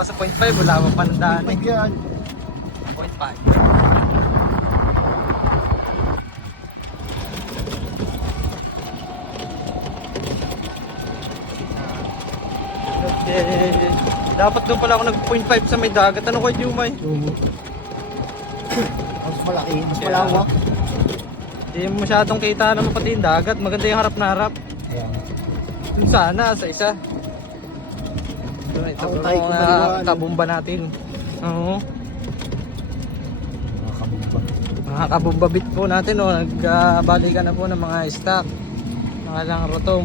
Sa 0.5, wala pa panandaan eh. Yan. 0.5. Okay. Dapat doon pala ako nag-0.5 sa may dagat. Ano kayo, Jumay? Mas malaki, mas malawak. Hindi masyadong kita naman pati yung dagat. Maganda yung harap na harap. Ayan. Dun sana, sa isa. Ito Ako tayo mga kumaliwan. kabumba natin. Oo. Mga kabumba. Mga kabumba bit po natin. Oh. Nagbalikan na po ng mga stock. Mga lang rotom.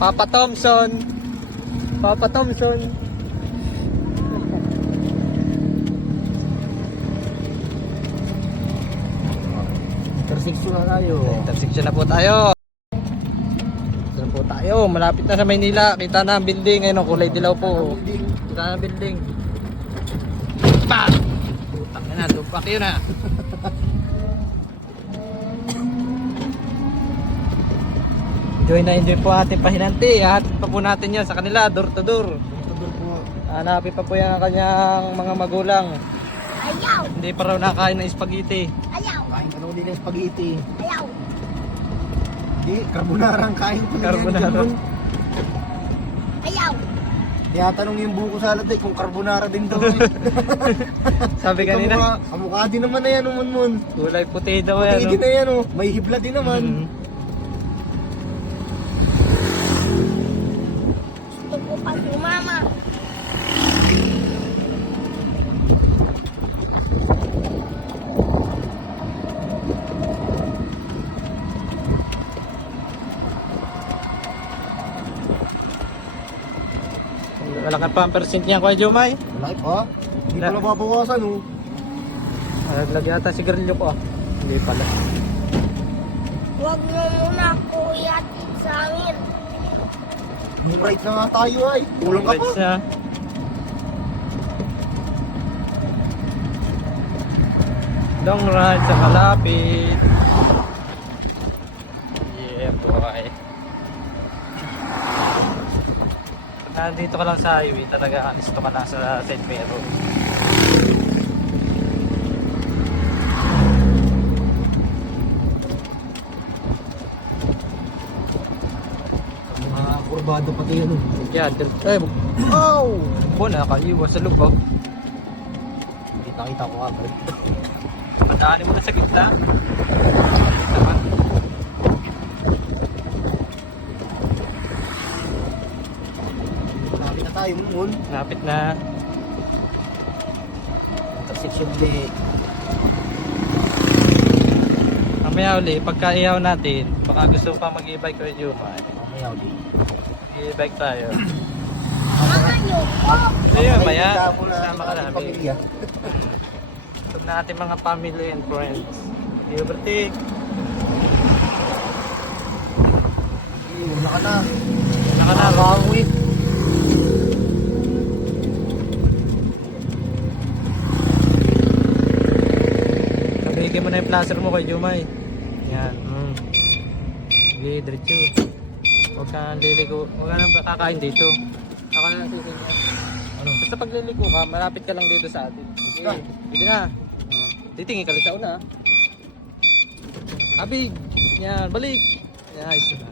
Papa Thompson. Papa Thompson. Intersection na tayo. Intersection na po tayo. Intersection na po tayo. Malapit na sa Maynila. Kita na ang building. Ayun, kulay dilaw po. Kita na ang building. Pa! Putang na, tupak yun ah. Enjoy na enjoy po ating pahinanti. Hatid pa po natin yan sa kanila, door to door. Tugol po. Hanapin pa po yan ang kanyang mga magulang. Ayaw! Hindi pa raw nakain ng spaghetti. Ayaw! Kain ka na ulit ng spaghetti. Ayaw! Hindi, carbonara ang kain ko. Carbonara. Ayaw! Tinatanong yung buko salad kung carbonara din daw. Sabi kanina, Kamukha din naman na yan, Munmun. kulay puti daw Puti yan. din na yan, oh. May hibla din naman. Mhm. Gusto ko pa sumama. Wala ka pa ang percent niya, Kuya Jomay. Malaki pa. Hindi pa nababawasan, oh. Nalaglag yata si Grillo ko ah. Hindi pala. Huwag mo muna kuya sa amin. Yung right na nga tayo, ay. Kulang ka pa. Right siya. Long ride sa malapit. Yeah, boy. Nandito ka lang sa highway, talaga alis ka na sa St. Pedro. Mga kurbado pati yan, oh. Yan, oh! Po, nakakaliwas sa loob, oh. Kita ko agad. Padaanin mo na sa gitna. Sama. Lapit na tayo, Munmun. Lapit na. Intersection ulit. Mamaya uli, pagka ihaw natin, baka gusto pa mag-e-bike ko yung Mamaya ulit. mag-e-bike tayo. Mga yun. Oh! Hindi yun, maya. Sama Sama ka namin. pamilya. Ito na ating mga family and friends. Liberty. Wala ka na. Nakakawit. Nabigay mo na yung placer mo kay Jumay. Yan. Hindi, diretso. Huwag ka nang liliko. Huwag ka nang kakain dito. Ako na lang susunod. Ano? Basta pag liliko ka, malapit ka lang dito sa atin. Sige, dito na. Titingin ka lang sa una. Abig. Yan, balik. Yan, ayos na.